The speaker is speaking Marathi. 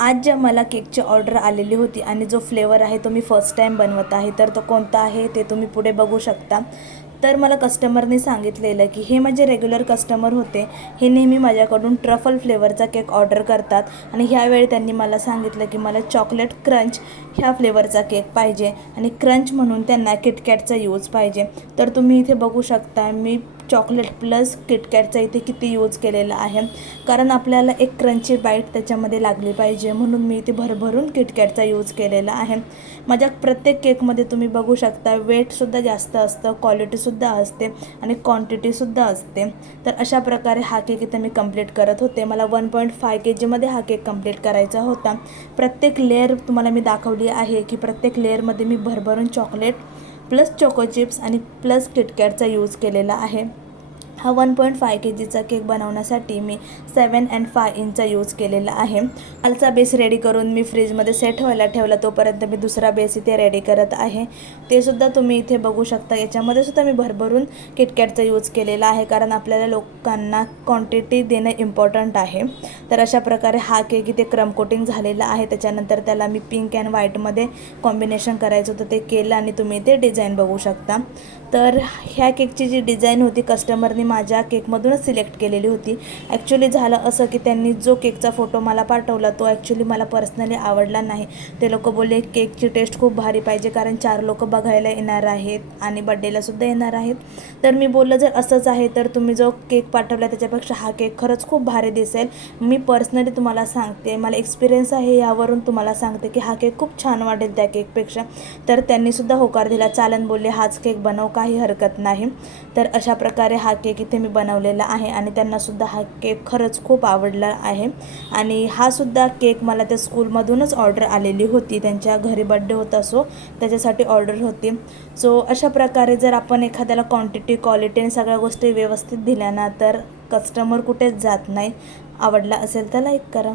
आज ज्या मला केकची ऑर्डर आलेली होती आणि जो फ्लेवर आहे तो मी फर्स्ट टाईम बनवत आहे, तर तो कोणता आहे ते तुम्ही पुढे बघू शकता. तर मला कस्टमरने सांगितलेलं की हे माझे रेग्युलर कस्टमर होते, हे नेहमी माझ्याकडून ट्रफल फ्लेवरचा केक ऑर्डर करतात आणि ह्यावेळी त्यांनी मला सांगितलं की मला चॉकलेट क्रंच ह्या फ्लेवरचा केक पाहिजे आणि क्रंच म्हणून त्यांना किटकॅटचा यूज पाहिजे. तर तुम्ही इथे बघू शकता मी चॉकलेट प्लस किटकॅटचा इथे किती यूज केलेला आहे, कारण आपल्याला एक क्रंची बाईट त्याच्यामध्ये लागली पाहिजे म्हणून मी इथे भरभरून किटकॅटचा यूज केलेला आहे. माझ्या प्रत्येक केकमध्ये तुम्ही बघू शकता वेटसुद्धा जास्त असतं, क्वालिटीसुद्धा असते आणि क्वांटिटीसुद्धा असते. तर अशा प्रकारे हा केक इथे मी कंप्लीट करत होते. मला 1.5 kgमध्ये हा केक कंप्लीट करायचा होता. प्रत्येक लेअर तुम्हाला मी दाखवली आहे की प्रत्येक लेअरमध्ये मी भरभरून चॉकलेट प्लस चोको चिप्स आणि प्लस किटकॅटचा यूज केलेला आहे. हा 1.5 kgचा केक बनवण्यासाठी मी 7 and 5 इंचचा यूज केलेला आहे. खालचा बेस रेडी करून मी फ्रीजमध्ये सेट व्हायला ठेवला, तोपर्यंत मी दुसरा बेस इथे रेडी करत आहे. ते सुद्धा तुम्ही इथे बघू शकता. याच्यामध्ये सुद्धा मी भरभरून किटकॅटचा यूज केलेला आहे, कारण आपल्याला लोकांना क्वांटिटी देणं इम्पॉर्टंट आहे. तर अशा प्रकारे हा केक इथे क्रम कोटिंग झालेला आहे. त्याच्यानंतर त्याला मी पिंक अँड व्हाईटमध्ये कॉम्बिनेशन करायचं होतं, ते केलं आणि तुम्ही इथे डिझाईन बघू शकता. तर ह्या केकची जी डिझाईन होती कस्टमरनी माझ्या केकमधूनच सिलेक्ट केलेली होती. ॲक्च्युली झालं असं की त्यांनी जो केकचा फोटो मला पाठवला तो ॲक्च्युली मला पर्सनली आवडला नाही. ते लोक बोलले केकची टेस्ट खूप भारी पाहिजे, कारण 4 लोक बघायला येणार आहेत आणि बड्डेलासुद्धा येणार आहेत. तर मी बोललं जर असंच आहे तर तुम्ही जो केक पाठवला त्याच्यापेक्षा हा केक खरंच खूप भारी दिसेल. मी पर्सनली तुम्हाला सांगते, मला एक्सपिरियन्स आहे यावरून तुम्हाला सांगते की हा केक खूप छान वाटेल त्या केकपेक्षा. तर त्यांनीसुद्धा होकार दिला, चालन बोलले हाच केक बनव, काही हरकत नाही. तर अशा प्रकारे हा केक इथे मी बनवलेला आहे आणि त्यांनासुद्धा हा केक खरंच खूप आवडला आहे. आणि हा सुद्धा केक मला त्या स्कूलमधूनच ऑर्डर आलेली होती, त्यांच्या घरी बड्डे होता सो त्याच्यासाठी ऑर्डर होती. सो अशा प्रकारे जर आपण एखाद्याला क्वांटिटी क्वालिटी आणि सगळ्या गोष्टी व्यवस्थित दिल्या ना तर कस्टमर कुठेच जात नाही. आवडला असेल तर लाईक करा.